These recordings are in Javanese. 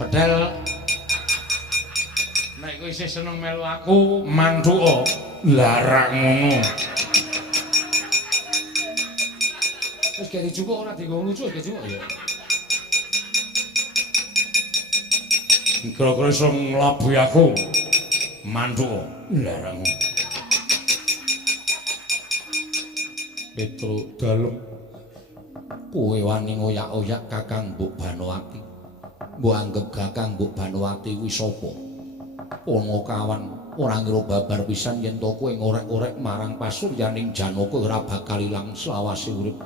Pedhel nek kowe isih seneng melu aku mantuka larak ngono. Wis gak dijupuk ora dienggo lucu wis dijupuk ya. Kira-kira iso nglabuhi aku mantuka larak ngono. Petro dalem kowe wani ngoyak-oyak Kakang Mbok Banowati. Mbok anggap Kakang Mbok Banowati kuwi sapa? Ana kawan ora ngira babar pisan yen to kowe ngorek-orek marang pasuryaning Janaka ora bakal ilang selawase urip.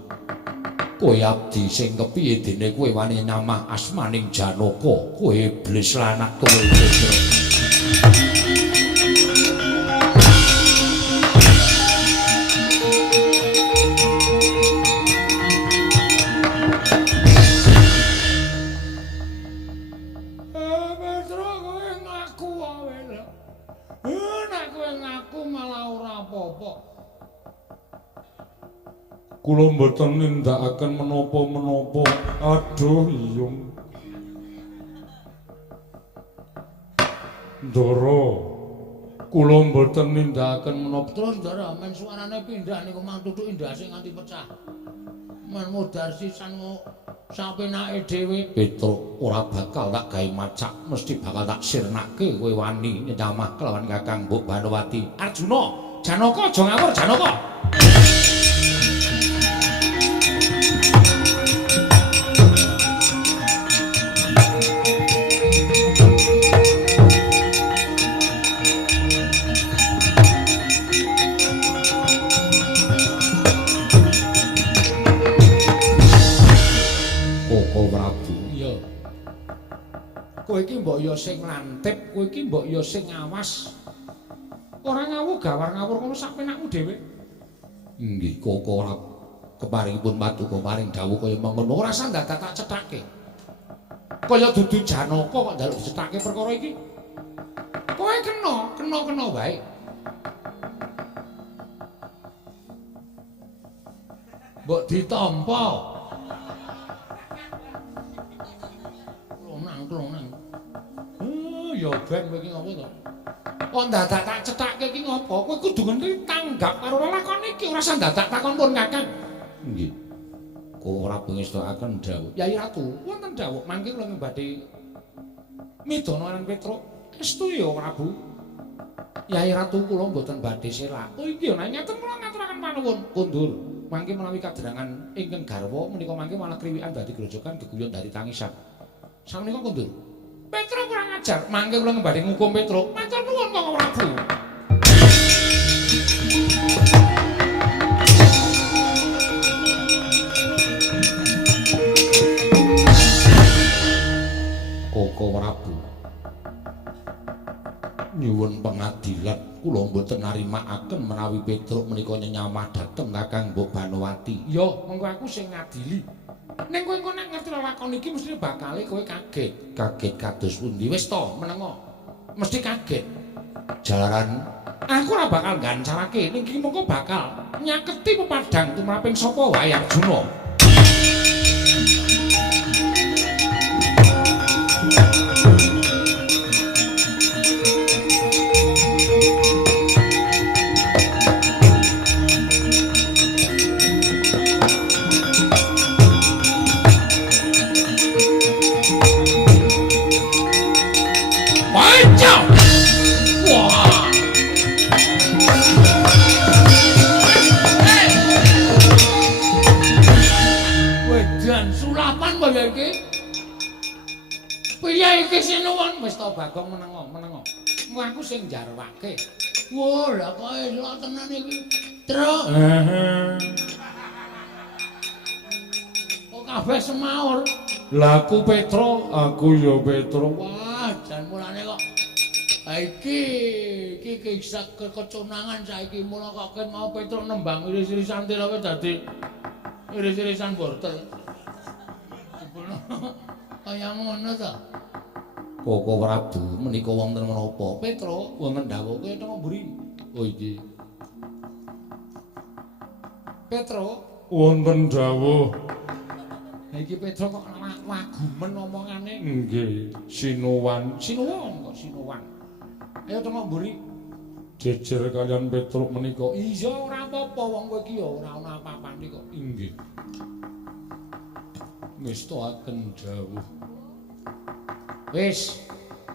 Kowe abdi sing kepiye dene kowe wani nyamah asmaning Janaka, kowe iblis lanak kowe Petro. Kula mboten nindakaken menapa-menapa. Aduh iya. Ndara. Kula mboten nindakaken menapa. Terus Ndara men suarane pindah niku mang tutuk indase nganti pecah. Men modar sisan sapenake dhewe. Petro ora bakal tak gawe macak, mesti bakal tak sirnake kowe wani nyamah kelawan Kakang Mbok Banowati. Arjuna, Janaka aja ngawur Janaka. Kowe iki mbok ya sing lantip, kowe iki mbok ya sing awas. Ora ngawur gawar ngawur ngono sak penakmu dhewe. Nggih, kok ora keparingipun patuko paring dawuh kaya mengkono. Ora usah dadak tak cethake. Kaya dudu Janaka kok njaluk dicethake perkara iki. Kowe kena wae. Mbok ditampa. Klonang. Ya ben kowe iki ngopo to? Kok dadak tak cethake iki ngopo? Kowe kudu ngerti tanggap karo lelakon iki, ora usah dadak takon pun Kakang. Nggih. Kok ora pengestokaken dawuh. Yai Ratu, wonten dawuh mangke kula badhe midana marang Petro. Estu ya Prabu. Yai Ratu kula mboten badhe selak. Oh iki ya ngaten kula ngaturaken panuwun kondur. Mangke menawi kadrangan ingkang garwa menika mangke malah kriwikan dadi grojogan geguyon dari tangisan. Samenika kondur. Petro kurang ajar, mangke kula ngembali ngukum Petro. Matur nuwun Kang Prabu. Koko Prabu. Nyuwun pengadilan, kula mboten narimakaken menawi Petro menika nyamah dhateng Kakang Mbok Banowati. Ya, mengko aku sing ngadili. Ning kowe engko nek ngerti lakon iki mesti bakale kowe kaget. Kaget kados pundi? Wis to, menengo. Mesti kaget. Jalaran aku ora bakal gancarake ning iki mengko bakal nyaketi pepadang tumraping sapa wae Arjuna. Iki sinuwun wis to Bagong menengo. Engko aku sing jarwake. Wah, lha kok elok tenan iki. Tru. Kok kabeh semaur. Lah aku Petro, aku ya Petro. Wah, jan mulane kok. Ha iki kisah keconangan saiki mula kok ken mau Petro nembang iris-irisan tirake dadi iris-irisan wortel. Kaya ngono to. Koko Prabu menika wonten menapa? Petro wonten dawuh kowe teng mburi. Oh iki. Petro wonten dawuh. Iki Petro kok wagumen omongane. Nggih, Sinuwan. Sinuwun kok Sinuwan. Ayo tengok mburi. Jejer kalian Petruk menika. Iya ora apa-apa wong kowe iki ya ora ana apa-apane kok. Inggih. Ngestakaken dawuh. Wis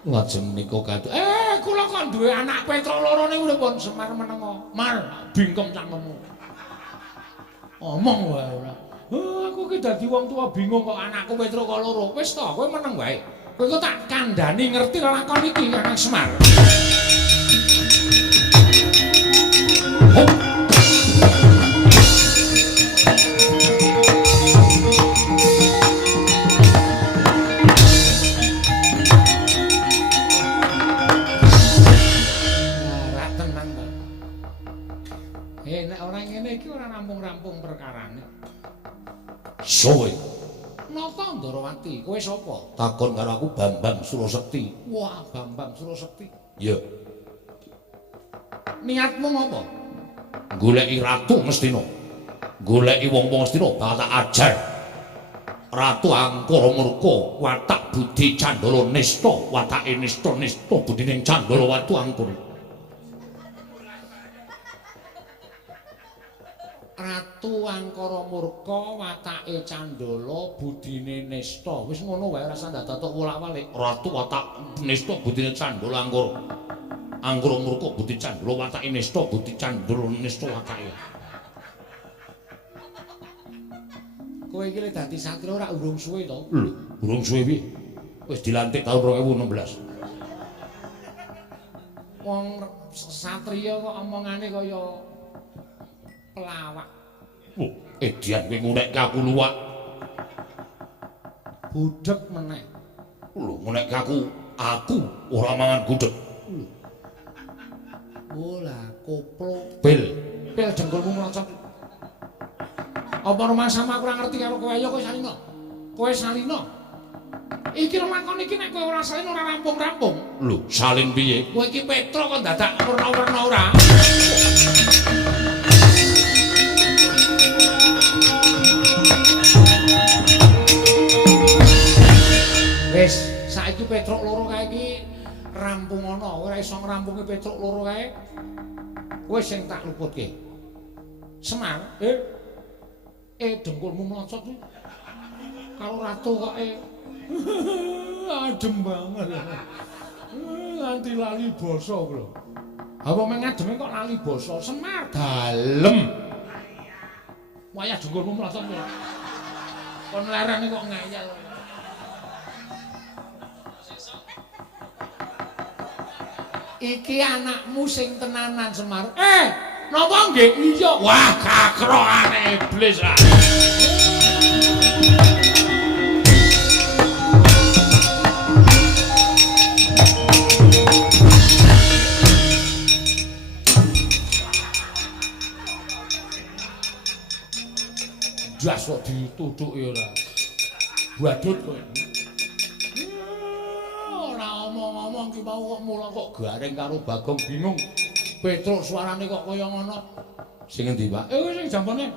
lajeng menika kaduk. Kula kok duwe anak Petruk loro ning pun Semar menengo. Mar bingkem cangkemmu. Omong wae ora. Aku ki dadi wong tua bingung kok anakku Petruk kok loro. Wis to, kowe meneng wae. Kowe kok tak kandhani ngerti lakon iki Kakang Semar. Nek ora ngene iki ora rampung-rampung perkarane. Sowe. Nata Ndarawati, kowe sapa? Takon karo aku Bambang Surasekti. Wah, Bambang Surasekti. Ya. Niatmu ngopo? Goleki ratu Ngastina. Goleki wong-wong Ngastina bakal tak ajar. Ratu Angkara murka, watak budi Candala nista, watake nista budine Candala watu Angkara. Ratu Angkara murka, watake Candala, budine nista. Wis ngono wae ora usah dadak wolak-walik. Ratu watak nista budine Candala Angkara. Angkara murka budi Candala watake nista budi Candala nista watake. Kowe iki lek dadi satria ora urung suwe to? Lho, urung suwe piye? Wis dilantik tahun 2016. Wong satria kok omongane kaya pelawak. Oh, edian kowe ngunekke aku luwak. Budheg meneh. Lho, ngunekke aku ora mangan gudeg. Bola koplo. Pil. Pil dengkulmu mlocot. Apa rumah sama aku ora ngerti karo kowe ayo kowe salino. Kowe salino. Iki lakon iki nek kowe ora salino ora rampung-rampung. Lho, salin piye? Kowe iki Petro kok dadak werna-werna ora. Wis, saiki Petruk loro kae iki rampung ana, ora iso ngrampungi Petruk loro kae. Kowe sing tak luputke. Semar, dengkulmu mlocot iki. Karo ratu kok adem banget. Nganti lali basa kula. Apa men ngademe kok lali basa? Semar dalem. Wayah dengkulmu mlocot kok. Kon lerene kok ngeyel. Iki anakmu sing tenanan Semar. Napa nggih? Iya. Wah, kakrokane iblis ah. Jas kok ditutuki ora. Badut kowe. Ora omong-omong ki mau kok mulang kok garing karo Bagong bingung. Petruk suarane kok kaya ngono. Sing endi, Pak? Sing jampane.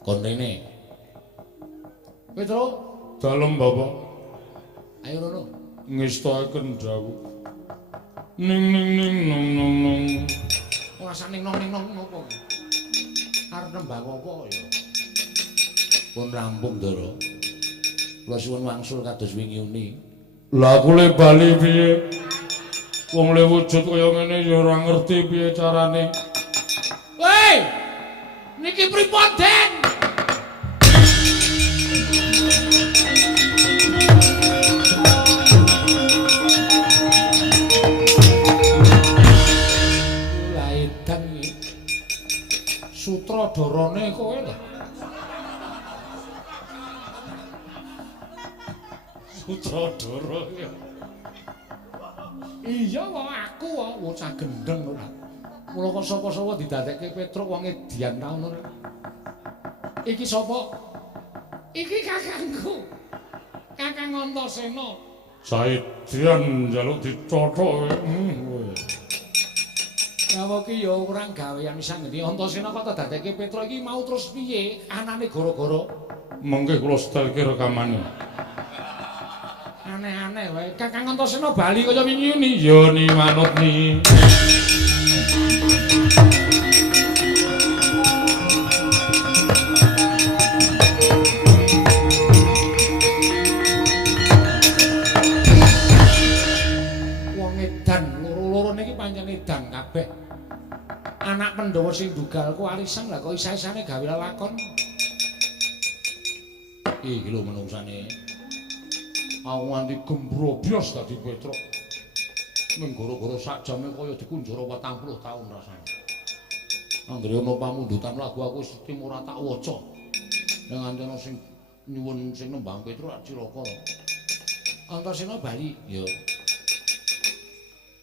Kon rene. Petruk, Dalem, Bapak. ayo rono. Ngestakaken dawuh. Ning nong. Ora sak ning nong ngopo. Arep nembang apa ya? Pun rampung, Ndara. Kula suwun wangsul kados wingi uni. Lah aku le bali piye? Wong le wujud kaya ngene ya ora ngerti piye carane. Woi! Niki pripun, Den? Lah edan iki. Sutradarane kowe lho. Sutradara ya. Iya kok aku kok bocah gendeng ora. Mula kok sapa-sapa didadekke Petruk wong edian ta ngono. Iki sapa? Iki kakangku. Kakang Antasena. Saedian njaluk dicothok. Ya iki ya kurang gawean pisan ngendi Antasena kok dadekke Petra iki mau terus piye? Anane gara-gara mengke kula setelke rekamane. Aneh-aneh wae. Kakang Antasena bali kaya wingi ni. Ya ni manut ni. Wong edan loro-loro niki pancen edan kabeh. Anak Pandhawa sing dugalku arisan lah kok isa-isane gawe lakon. Iki lho menungsane. Aku nganti gembrobyos dadi Petruk. Ming gara-gara sak jame kaya dikunjara 40 taun rasane. Anggere ana pamundutan lagu aku mesti ora tak waca. Nang nganti ana sing nyuwun sing nembang Petruk Cilaka. Antasena bali. Ya.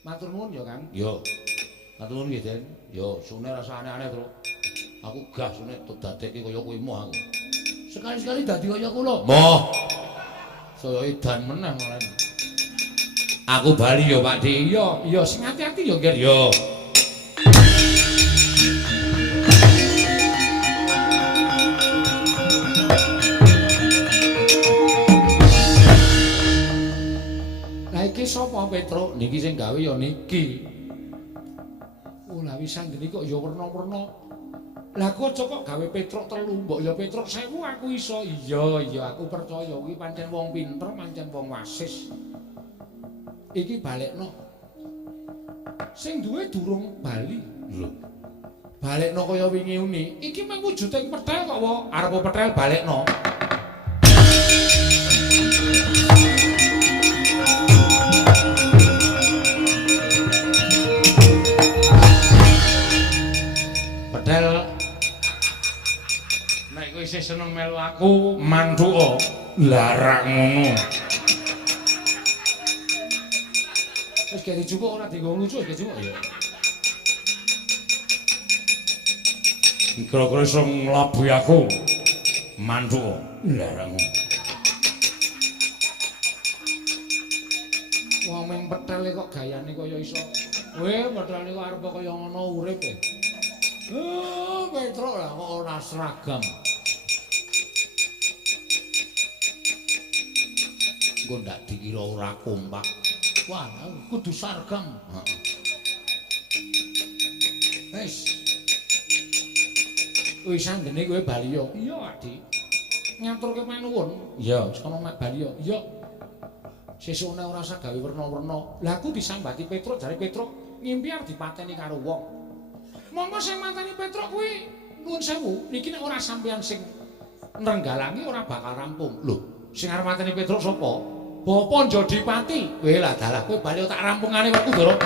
Matur nuwun ya, Kang. Ya. Matur nuwun nggih, Den. Ya, sune rasa aneh-aneh, Tru. Aku gah sune dadekke kaya kowe moh aku. Sekali-sekali dadi kaya kula. Moh. Saya edan meneh malah. Aku bali ya, Pak Dik. Iya, sing ati-ati ya, Ger. Ya. Lah iki sapa Petruk? Niki sing gawe ya niki. Oh, lah wis anggene kok ya werna-werna. Lah kok gawe Petruk 3, mbok ya Petruk 1000 aku iso. Iya, aku percaya kuwi pancen wong pinter, pancen wong wasis. Iki balekno. Sing duwe durung bali. Lho. Balekno kaya wingi uni. Iki mung wujuding petel kok wae. Arep petel balekno. Petel nek kowe isih seneng melu aku mandhuka larak ngono. Wis kaya dijupuk ora dienggo lucu wis dijupuk ya. Kira-kira iso nglabuhi aku mandhuka larak ngono. Wong ming petel kok gayane kaya iso. Weh, petel kok arep kaya ngono urip e. Petruk lah kok ora seragam. Engko ndak dikira ora kompak. Wah, kudu sargam. Heeh. Wis. Wis anggene kowe bali yo. Iya, Adik. Nyaturke panuwun. Iya, Sono mak bali yo. Iya. Sesuk nek ora usah gawe werna-werna. Lah aku disambati Petruk, jare Petruk ngimpi arep dipateni karo wong. Monggo sing mantani Petruk kuwi nuwun sewu, niki nek ora sampeyan sing nrenggalangi ora bakal rampung. Lho, sing arep mateni Petruk sapa? Bapak Njodipati. Kowe lah dalah kowe bali tak rampungane wektu, Ndoro.